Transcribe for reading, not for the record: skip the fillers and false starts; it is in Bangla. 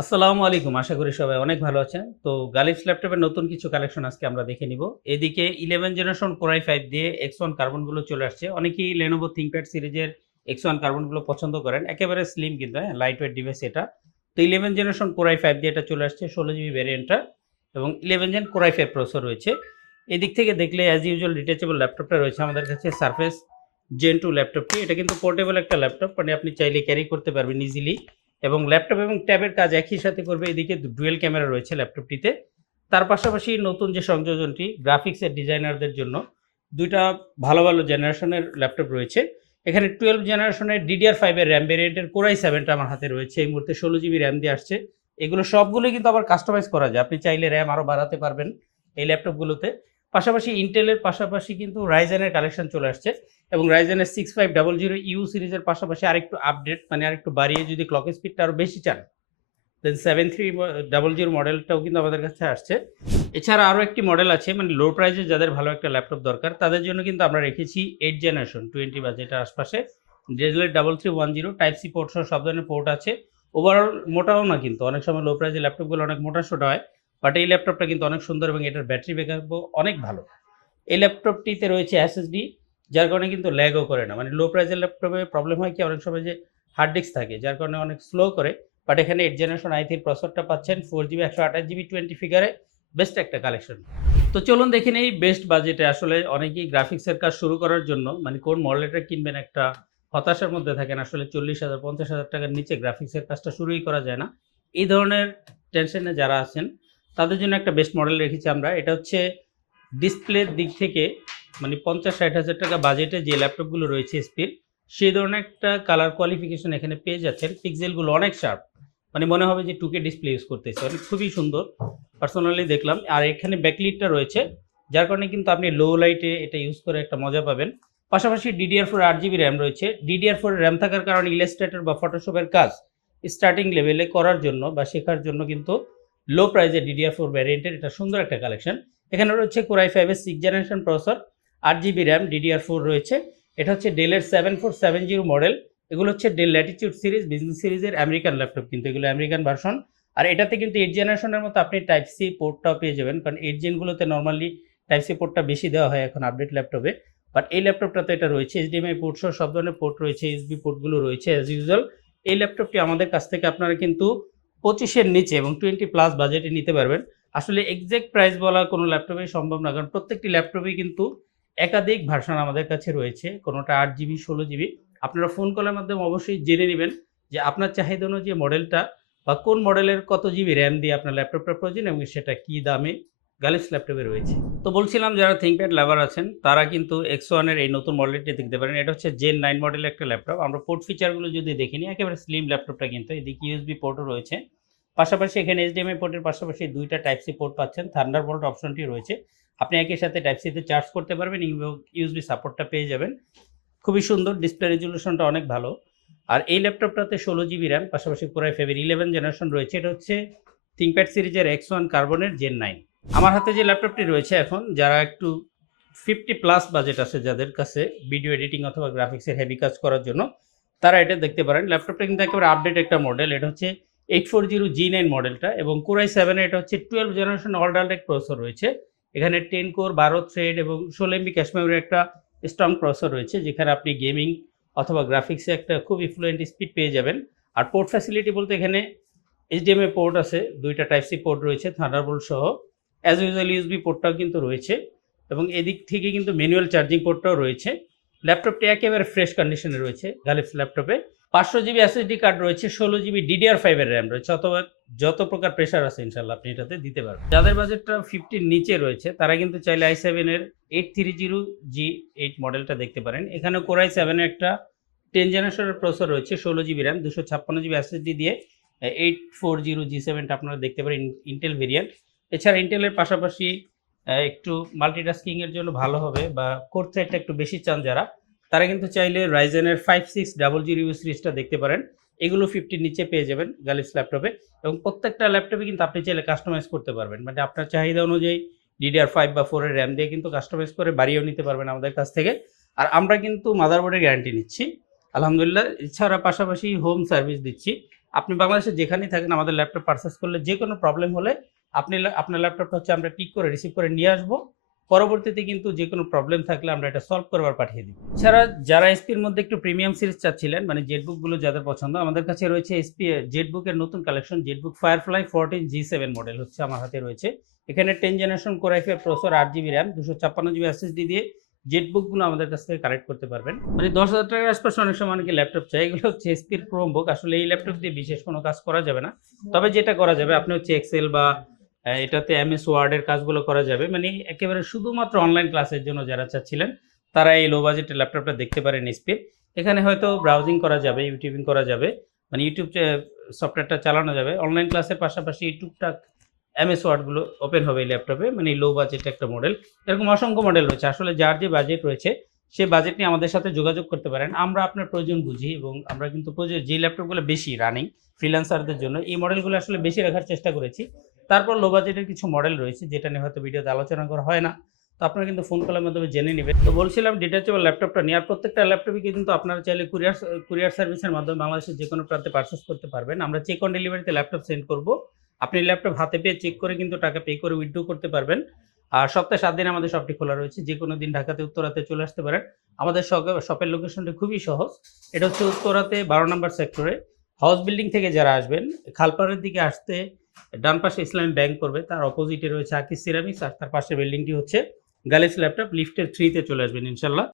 আসসালামু আলাইকুম। আশা করি সবাই অনেক ভালো আছেন। তো গালিফস ল্যাপটপের নতুন কিছু কালেকশন আজকে আমরা দেখে নিব। এদিকে 11 জেনারেশন Core i5 দিয়ে X1 কার্বন গুলো চলে আসছে। অনেকেই Lenovo ThinkPad সিরিজের X1 কার্বন গুলো পছন্দ করেন। একেবারে স্লিম কিন্তু হ্যাঁ, লাইট ওয়েট ডিভাইস এটা। তো 11 জেনারেশন Core i5 দিয়ে এটা চলে আসছে 16 জিবি ভ্যারিয়েন্টটা এবং 11 জেন Core i5 প্রসেসর রয়েছে। এদিক থেকে দেখলে অ্যাজ ইউজুয়াল ডিটাচেবল ল্যাপটপটা রয়েছে আমাদের কাছে Surface Gen 2 ল্যাপটপটি। এটা কিন্তু পোর্টেবল একটা ল্যাপটপ, মানে আপনি চাইলে ক্যারি করতে পারবেন ইজিলি। এবং ল্যাপটপ এবং ট্যাবের কাজ একই সাথে করবে। এদিকে ডুয়েল ক্যামেরা রয়েছে ল্যাপটপটিতে। তার পাশাপাশি নতুন যে সংযোজনটি গ্রাফিক্সের ডিজাইনারদের জন্য ২টা ভালো, ভালো জেনারেশনের ল্যাপটপ রয়েছে। এখানে 12 জেনারেশনের DDR5 এর RAM ভেরিয়েন্টের Core i7 টা আমার হাতে রয়েছে। এই মুহূর্তে 16 জিবি RAM দিয়ে আসছে। এগুলো সবগুলোই কিন্তু আবার কাস্টমাইজ করা যায়। আপনি চাইলে RAM আরও বাড়াতে পারবেন এই ল্যাপটপগুলোতে। পাশাপাশি ইন্টেলের পাশাপাশি কিন্তু Ryzen এর কালেকশন চলে আসছে এবং Ryzen এর 6500U সিরিজের পাশাপাশি আরেকটু আপডেট, মানে আরেকটু বাড়িয়ে যদি ক্লক স্পিডটা আরও বেশি চান, দেন 7300 মডেলটাও কিন্তু আমাদের কাছে আসছে। এছাড়া আরও একটি মডেল আছে, মানে লো প্রাইসে যাদের ভালো একটা ল্যাপটপ দরকার তাদের জন্য কিন্তু আমরা রেখেছি 8 জেনারেশন 20 বাজেটের আশপাশে Dell 3310 টাইপ সি পোর্ট সহ সব ধরনের পোর্ট আছে। ওভারঅল মোটাও না, কিন্তু অনেক সময় লো প্রাইসের ল্যাপটপগুলো অনেক মোটা সোটা হয়, বাট এই ল্যাপটপটা কিন্তু অনেক সুন্দর এবং এটার ব্যাটারি ব্যাকআপও অনেক ভালো। এই ল্যাপটপটিতে রয়েছে SSD, যার কারণে কিন্তু ল্যাগও করে না। মানে লো প্রাইসের ল্যাপটপে প্রবলেম হয় কি, অনেক সময় যে হার্ড ডিস্ক থাকে যার কারণে অনেক স্লো করে, বাট এখানে 8 জেনারেশন i3 প্রসেসরটা পাচ্ছেন 4GB 128GB 20 ফিগারে, বেস্ট একটা কালেকশন। তো চলুন দেখে নেই বেস্ট বাজেটে আসলে অনেকেই গ্রাফিক্সের কাজ শুরু করার জন্য, মানে কোন মডেলটা কিনবেন একটা হতাশার মধ্যে থাকেন। আসলে 40,000 50,000 টাকার নিচে গ্রাফিক্সের কাজটা শুরুই করা যায় না। এই ধরনের টেনশনে যারা আছেন তাদের জন্য একটা বেস্ট মডেল রেখেছি আমরা। এটা হচ্ছে ডিসপ্লের দিক থেকে, মানে 50-60 হাজার টাকা বাজেটে যে ল্যাপটপগুলো রয়েছে স্পিড, সেই ধরনের একটা কালার কোয়ালিফিকেশন এখানে পেয়ে যাচ্ছেন। পিক্সেলগুলো অনেক শার্প, মানে মনে হবে যে 2K ডিসপ্লে ইউজ করতেছে, অনেক খুবই সুন্দর। পার্সোনালি দেখলাম। আর এখানে ব্যাকলিটটা রয়েছে, যার কারণে কিন্তু আপনি লো লাইটে এটা ইউজ করে একটা মজা পাবেন। পাশাপাশি DDR4 8GB র্যাম রয়েছে। DDR4 র্যাম থাকার কারণে ইলাস্ট্রেটর বা ফটোশপের কাজ স্টার্টিং লেভেলে করার জন্য বা শেখার জন্য কিন্তু লো প্রাইজে DDR4 ভ্যারিয়েন্টের এটা সুন্দর একটা কালেকশন। এখানে রয়েছে Core i5 এর 6 generation processor, 8GB RAM, DDR4 রয়েছে। এটা হচ্ছে ডেলের 7470 মডেল। এগুলো হচ্ছে ডেল ল্যাটিটিউড সিরিজ, বিজনেস সিরিজের আমেরিকান ল্যাপটপ, কিন্তু এগুলো আমেরিকান ভার্সন। আর এটাতে কিন্তু 8 জেনারেশনের মতো আপনি টাইপ সি পোর্টটাও পেয়ে যাবেন, কারণ 8 জেনগুলোতে নর্মালি টাইপ সি পোর্টটা বেশি দেওয়া হয় এখন আপডেট ল্যাপটপে। বাট এই ল্যাপটপটাতে এটা রয়েছে HDMI পোর্ট সহ সব ধরনের পোর্ট রয়েছে, USB পোর্টগুলো রয়েছে অ্যাজ ইউজুয়াল। এই ল্যাপটপটি আমাদের কাছ থেকে আপনারা কিন্তু 25 এর নিচে এবং 20 প্লাস বাজেটে নিতে পারবেন। আসলে এক্সাক্ট প্রাইস বলা কোনো ল্যাপটপেই সম্ভব না, কারণ প্রত্যেকটি ল্যাপটপেই কিন্তু একাধিক ভার্সন আমাদের কাছে রয়েছে। কোনোটা 8GB 16GB। আপনারা ফোন কলের মাধ্যমে অবশ্যই জেনে নেবেন যে আপনার চাহিদা অনুযায়ী মডেলটা বা কোন মডেলের কত জিবি র্যাম দিয়ে আপনার ল্যাপটপটা প্রয়োজন এবং সেটা কী দামে গালিফস ল্যাপটপে রয়েছে। তো বলছিলাম যারা ThinkPad লাভার আছেন তারা কিন্তু X1 এর এই নতুন মডেলটি দেখতে পারেন। এটা হচ্ছে Gen 9 মডেলের একটা ল্যাপটপ। আমরা পোর্ট ফিচারগুলো যদি দেখে নিই, একেবারে স্লিম ল্যাপটপটা, কিন্তু এদিকে USB পোর্টও রয়েছে। পাশাপাশি এখানে HDMI পোর্টের পাশাপাশি 2টা টাইপ সি পোর্ট পাচ্ছেন। থান্ডারবোল্ট অপশনটি রয়েছে। আপনি একই সাথে টাইপ সিতে চার্জ করতে পারবেন এবং USB সাপোর্টটা পেয়ে যাবেন। খুবই সুন্দর, ডিসপ্লে রেজুলেশনটা অনেক ভালো। আর এই ল্যাপটপটাতে 16GB র্যাম, পাশাপাশি Core i5 এর 11 জেনারেশন রয়েছে। এটা হচ্ছে ThinkPad সিরিজের X1 কার্বনের Gen 9। আমার হাতে যে ল্যাপটপটি রয়েছে এখন, যারা একটু 50 প্লাস বাজেট আছে যাদের কাছে ভিডিও এডিটিং অথবা গ্রাফিক্সের হেভি কাজ করার জন্য, তারা এটা দেখতে পারেন। ল্যাপটপটা কিন্তু একেবারে আপডেট একটা মডেল। এটা হচ্ছে 840G9 মডেলটা এবং Core i7 এ এটা হচ্ছে 12 জেনারেশন অল্ডারটেক প্রসেসর রয়েছে। এখানে 10 কোর 12 থ্রেড এবং 16 MB ক্যাশ মেমোরি একটা স্ট্রং প্রসেসর রয়েছে, যেখানে আপনি গেমিং অথবা গ্রাফিক্সে একটা খুবই ফ্লুয়েন্ট স্পিড পেয়ে যাবেন। আর পোর্ট ফ্যাসিলিটি বলতে এখানে HDMI পোর্ট আছে, 2টা টাইপ সি পোর্ট রয়েছে থান্ডারবোল্ট সহ। অ্যাজ ইউজুয়াল USB পোর্টটাও কিন্তু রয়েছে এবং এদিক থেকে কিন্তু ম্যানুয়াল চার্জিং পোর্টটাও রয়েছে। ল্যাপটপটি একেবারে ফ্রেশ কন্ডিশনে রয়েছে গালিফস ল্যাপটপে। 500GB SSD কার্ড রয়েছে, 16GB DDR5 এর র্যাম রয়েছে, অথবা যত প্রকার প্রেশার আছে ইনশাল্লাহ আপনি এটাতে দিতে পারবেন। যাদের বাজেটটা 50 এর নিচে রয়েছে তারা কিন্তু চাইলে i7 এর 830G8 মডেলটা দেখতে পারেন। এখানে Core i7 এর একটা 10 জেনারেশনের প্রসেসর রয়েছে, 16GB র্যাম, 256GB SSD দিয়ে 840G7টা আপনারা দেখতে পারেন, ইন্টেল ভেরিয়েন্ট। এছাড়া ইন্টেলের পাশাপাশি একটু মাল্টিটাস্কিং এর জন্য ভালো হবে বা কোর থ্রেডটা একটু বেশি চান যারা, তারা কিন্তু চাইলে Ryzen এর 5600U সিরিজটা দেখতে পারেন। এগুলো 50 নিচে পেয়ে যাবেন গালিফস ল্যাপটপে এবং প্রত্যেকটা ল্যাপটপে কিন্তু আপনি চাইলে কাস্টমাইজ করতে পারবেন, মানে আপনার চাহিদা অনুযায়ী DDR5 বা 4 এর র্যাম দিয়ে কিন্তু কাস্টমাইজ করে বাড়িয়েও নিতে পারবেন আমাদের কাছ থেকে। আর আমরা কিন্তু মাদারবোর্ডের গ্যারান্টি নিচ্ছি আলহামদুলিল্লাহ। এছাড়া পাশাপাশি হোম সার্ভিস দিচ্ছি। আপনি বাংলাদেশে যেখানেই থাকেন আমাদের ল্যাপটপ পারচেজ করলে যে কোনো প্রবলেম হলে আপনার ল্যাপটপটা হচ্ছে আমরা পিক করে রিসিভ করে নিয়ে আসবো। পরবর্তীতে কিন্তু যে কোনো প্রবলেম থাকলে আমরা এটা সলভ করে আবার পাঠিয়ে দিই। এছাড়া যারা এসপির মধ্যে একটু প্রিমিয়াম সিরিজ চাচ্ছিলেন, মানে জেটবুকগুলো যাদের পছন্দ, আমাদের কাছে রয়েছে এসপি জেটবুকের নতুন collection, Jetbook firefly 14 G7 model হচ্ছে আমার হাতে রয়েছে। এখানে 10 generation core i5 processor, 8GB RAM, 256GB SSD দিয়ে জেটবুকগুলো আমাদের কাছ থেকে কালেক্ট করতে পারবেন। মানে 10,000 টাকার আশপাশে অনেক সময় অনেকে ল্যাপটপ চাই। এগুলো হচ্ছে এসপির ক্রোমবুক। আসলে এই ল্যাপটপ দিয়ে বিশেষ কোনো কাজ করা যাবে না। তবে যেটা করা যাবে, আপনি হচ্ছে এক্সেল বা এটাতে এমএস ওয়ার্ডের কাজগুলো করা যাবে। মানে একেবারে শুধুমাত্র অনলাইন ক্লাসের জন্য যারা চাচ্ছিলেন তারা এই লো বাজেটের ল্যাপটপটা দেখতে পারেন এসপির। এখানে হয়তো ব্রাউজিং করা যাবে, ইউটিউবিং করা যাবে, মানে ইউটিউব সফটওয়্যারটা চালানো যাবে। অনলাইন ক্লাসের পাশাপাশি ইউটিউবটা এমএস ওয়ার্ডগুলো ওপেন হবে এই ল্যাপটপে। মানে লো বাজেট একটা মডেল। এরকম অসংখ্য মডেল রয়েছে। আসলে যার যে বাজেট রয়েছে সেই বাজেট নিয়ে আমাদের সাথে যোগাযোগ করতে পারেন। আমরা আপনার প্রয়োজন বুঝি এবং আমরা কিন্তু যে ল্যাপটপগুলো বেশি রানিং ফ্রিল্যান্সারদের জন্য এই মডেলগুলো আসলে বেশি রাখার চেষ্টা করেছি। তারপর লো বাজেটের কিছু মডেল রয়েছে যেটা নিয়ে হয়তো ভিডিওতে আলোচনা করা হয় না। তো আপনারা কিন্তু ফোন কলের মাধ্যমে জেনে নেবেন। তো বলছিলাম ডিটাচেবল ল্যাপটপটা নিয়ে, আর প্রত্যেকটা ল্যাপটপই কিন্তু আপনারা চাইলে কুরিয়ার সার্ভিসের মাধ্যমে বাংলাদেশের যে কোনো প্রান্তে পারচেজ করতে পারবেন। আমরা চেক অন ডেলিভারিতে ল্যাপটপ সেন্ড করব। আপনি ল্যাপটপ হাতে পেয়ে চেক করে কিন্তু টাকা পে করে উইথড্র করতে পারবেন। আর সপ্তাহে ৭ দিন আমাদের শপটি খোলা রয়েছে। যেকোনো দিন ঢাকাতে উত্তরাতে চলে আসতে পারেন। আমাদের শপের লোকেশনটা খুবই সহজ। এটা হচ্ছে উত্তরাতে ১২ নম্বর সেক্টরে হাউস বিল্ডিং থেকে যারা আসবেন, খালপাড়ের দিকে আসতে ডান পাশে ইসলামী ব্যাংক পড়বে, তার অপোজিটে রয়েছে আকিজ সিরামিক্স, আর তার পাশের বিল্ডিংটি হচ্ছে গালিফ ল্যাপটপ। লিফটের 3 তে চলে আসবেন ইনশাআল্লাহ।